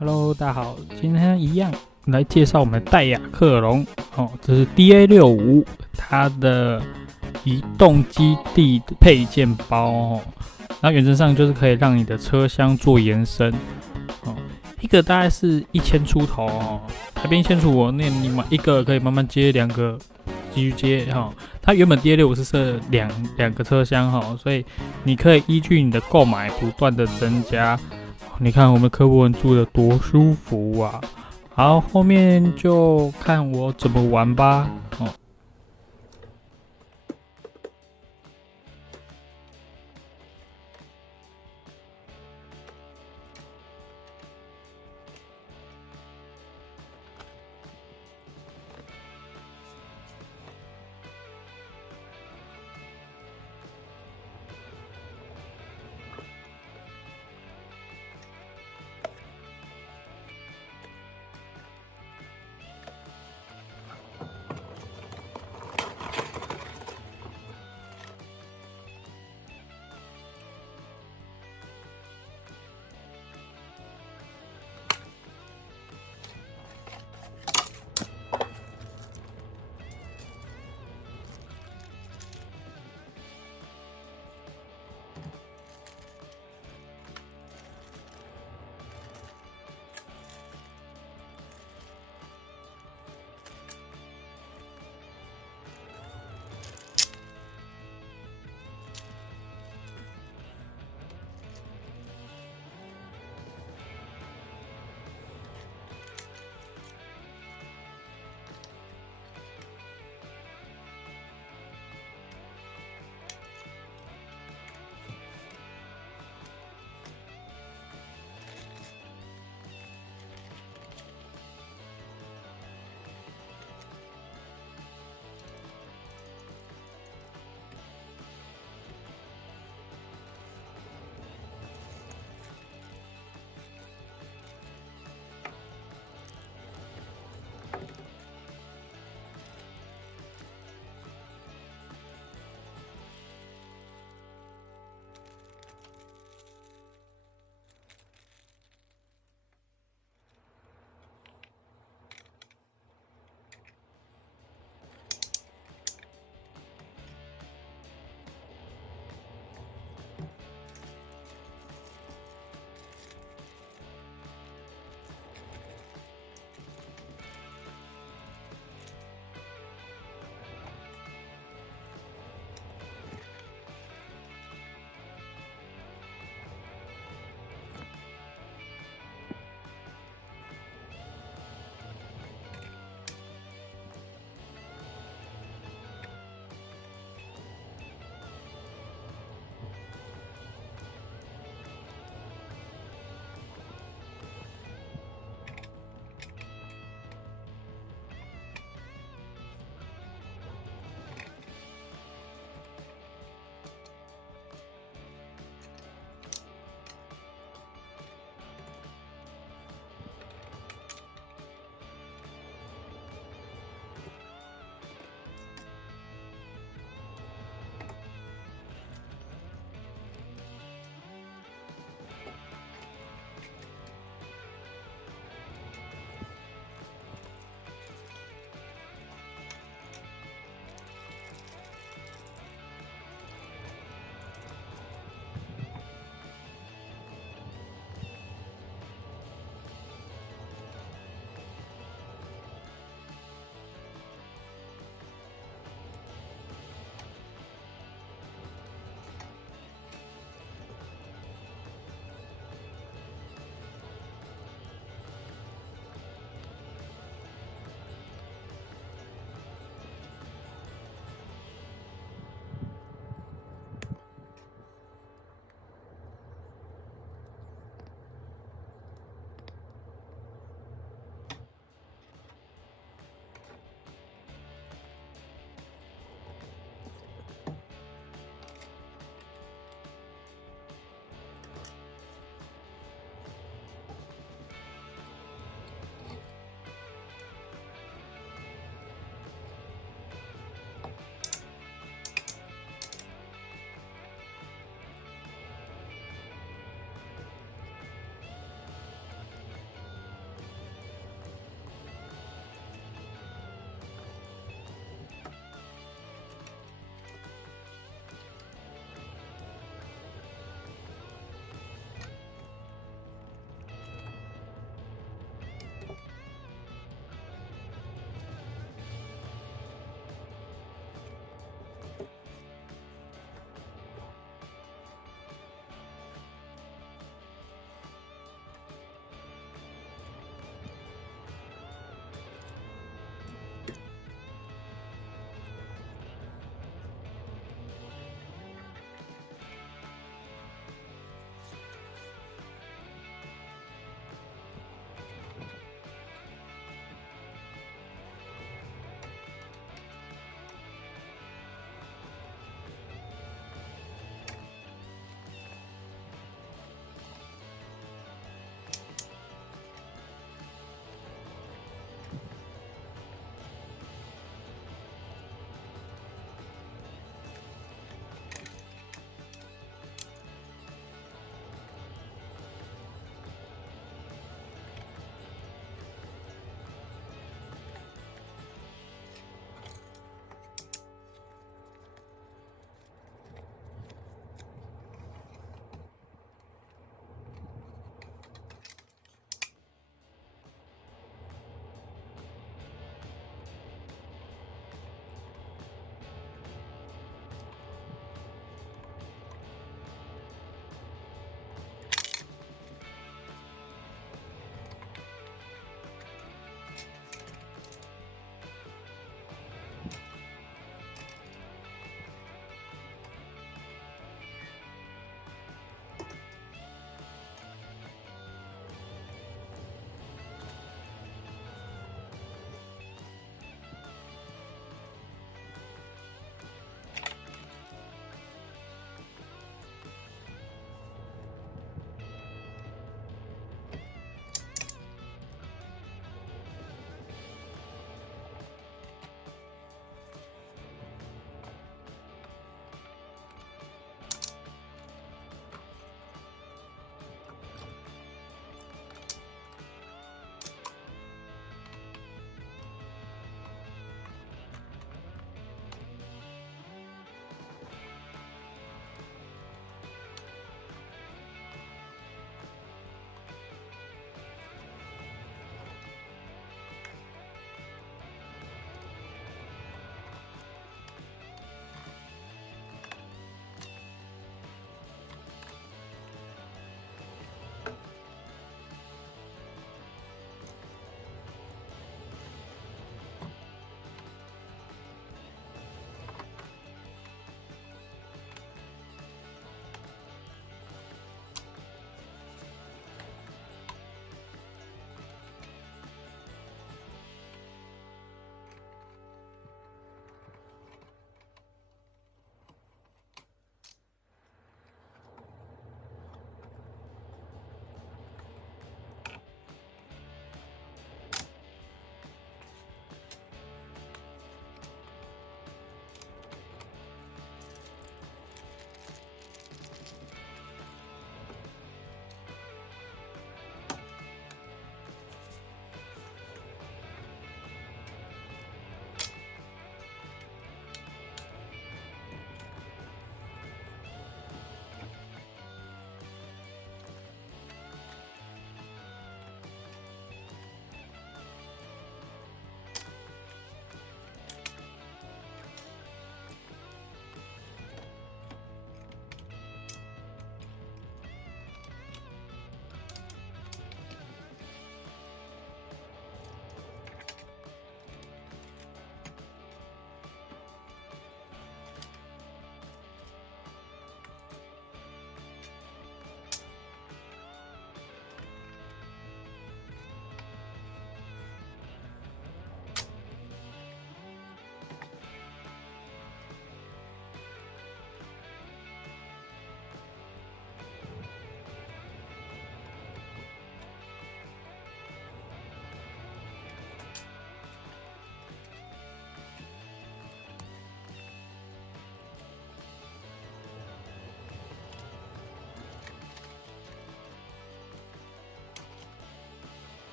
Hello，大家好，今天一样来介绍我们的戴雅克龙哦，这是 DA65它的移动基地配件包哦，然后原则上就是可以让你的车厢做延伸哦，一个大概是1000出头哦，台边1000出我那你买一个可以慢慢接，两个继续接哈、哦。它原本 DA65是设两个车厢哈、哦，所以你可以依据你的购买不断的增加。你看我们柯博文住的多舒服啊！好，后面就看我怎么玩吧。哦，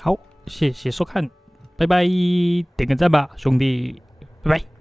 好，谢谢收看，拜拜，点个赞吧，兄弟，拜拜。